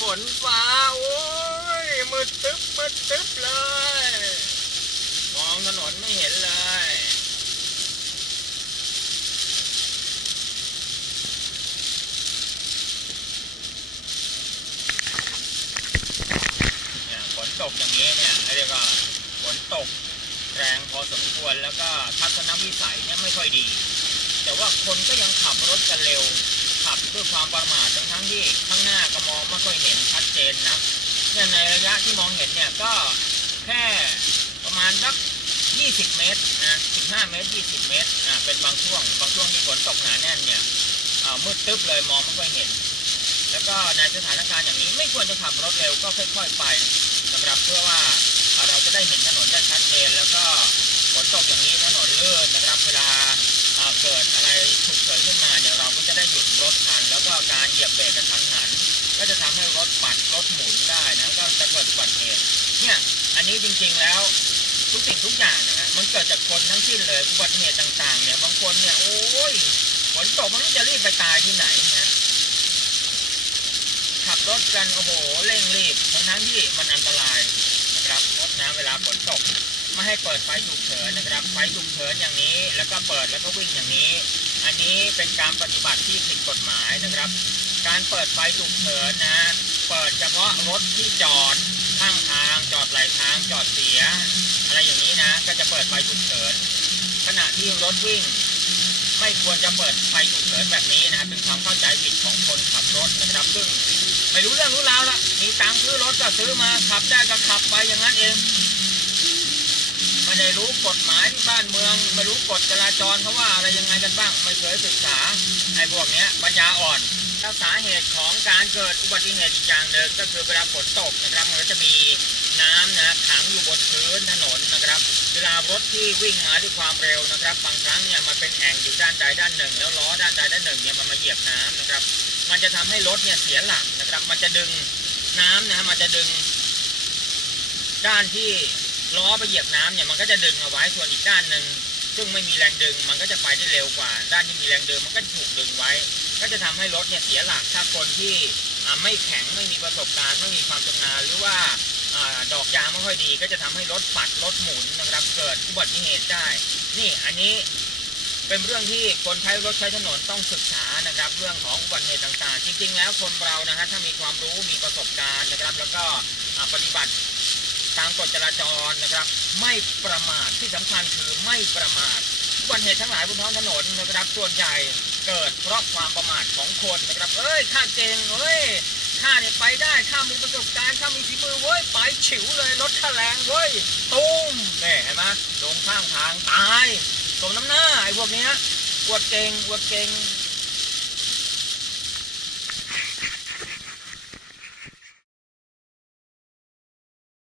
ฝนฟ้าโอ้ยมืดตึ๊บเลยมองถนนไม่เห็นเลยเนี่ยฝนตกอย่างนี้เนี่ยเรียกว่าฝนตกแรงพอสมควรแล้วก็ทัศนวิสัยเนี่ยไม่ค่อยดีแต่ว่าคนก็ยังขับรถกันเร็วขับด้วยความประมาททั้งที่ข้างหน้าก็มองไม่ค่อยเห็นชัดเจนนะเนี่ยในระยะที่มองเห็นเนี่ยก็แค่ประมาณสัก20 เมตรนะ15 เมตร20 เมตรเป็นบางช่วงที่ฝนตกหนาแน่นเนี่ยมืดตึ๊บเลยมองไม่ค่อยเห็นแล้วก็ในสถานการณ์อย่างนี้ไม่ควรจะขับรถเร็วก็ค่อยๆไปนะครับเพื่อว่าเราจะได้เห็นถนนได้ชัดเจนแล้วก็ฝนตกอย่างนี้ถนนลื่นนะครับเวลาเกิดอะไรฉุกเฉินขึ้นมาเนี่ยเราก็จะได้หยุดรถทันแล้วก็การเหยียบเบรกกระทันหันก็จะทำให้รถปัดรถหมุนได้นะก็จะเกิดอุบัติเหตุเนี่ยอันนี้จริงๆแล้วทุกสิ่งทุกอย่างนะมันเกิดจากคนทั้งสิ้นเลยอุบัติเหตุต่างๆเนี่ยบางคนเนี่ยโอ้ยฝนตกมันจะรีบไปตายที่ไหนนะขับรถกันโอ้โหเร่งรีบทั้งที่มันอันตรายนะครับรถนะเวลาฝนตกไม่ให้เปิดไฟฉุกเฉินนะครับไฟฉุกเฉินอย่างนี้แล้วก็เปิดแล้วก็วิ่งอย่างนี้อันนี้เป็นการปฏิบัติที่ผิดกฎหมายนะครับการเปิดไฟฉุกเฉินนะเปิดเฉพาะรถที่จอดข้างทางจอดไหลทางจอดเสียอะไรอย่างนี้นะก็จะเปิดไฟฉุกเฉินขณะที่รถวิ่งไม่ควรจะเปิดไฟฉุกเฉินแบบนี้นะเป็นความเข้าใจผิดของคนขับรถนะครับซึ่งไม่รู้เรื่องรู้ราวละมีตังค์ซื้อรถก็ซื้อมาขับได้ก็ขับไปอย่างนั้นเองไม่ได้รู้กฎหมายที่บ้านเมืองไม่รู้กฎจราจรเขาว่าอะไรยังไงกันบ้างไม่เคยศึกษาไอ้พวกนี้ปัญญาอ่อนแล้วสาเหตุของการเกิดอุบัติเหตุอีกอย่างหนึ่งก็คือเวลาฝนตกนะครับมันก็จะมีน้ำนะขังอยู่บนพื้นถนนนะครับเวลารถที่วิ่งมาด้วยความเร็วนะครับบางครั้งเนี่ยมันเป็นแอ่งอยู่ด้านใดด้านหนึ่งแล้วล้อด้านใดด้านหนึ่งเนี่ยมันมาเหยียบน้ำนะครับมันจะทำให้รถเนี่ยเสียหลักนะครับมันจะดึงน้ำนะมันจะดึงด้านที่ล้อไปเหยียบน้ำเนี่ยมันก็จะดึงเอาไว้ส่วนอีกด้านหนึ่งซึ่งไม่มีแรงดึงมันก็จะไปได้เร็วกว่าด้านที่มีแรงดึงมันก็ถูกดึงไว้ก็จะทำให้รถเนี่ยเสียหลักถ้าคนที่ไม่แข็งไม่มีประสบการณ์ไม่มีความชำนาญหรือว่าดอกยางไม่ค่อยดีก็จะทำให้รถปัดรถหมุนนะครับเกิดอุบัติเหตุได้นี่อันนี้เป็นเรื่องที่คนใช้รถใช้ถนนต้องศึกษานะครับเรื่องของอุบัติเหตุต่างๆจริงๆแล้วคนเรานะฮะถ้ามีความรู้มีประสบการณ์นะครับแล้วก็ปฏิบัติตามกฎจราจรนะครับไม่ประมาทที่สำคัญคือไม่ประมาทอุบัติเหตุทั้งหลายบนท้องถนนนะครับส่วนใหญ่เกิดเพราะความประมาทของคนนะครับข้าเก่งข้าเนี่ยไปได้ข้ามีประสบการณ์ข้ามีฝีมือไปฉิวเลยรถข้าแรงตุ้มเนี่ยเห็นไหมลงข้างทางตายสมน้ำหน้าไอ้พวกเนี้ยอวดเก่ง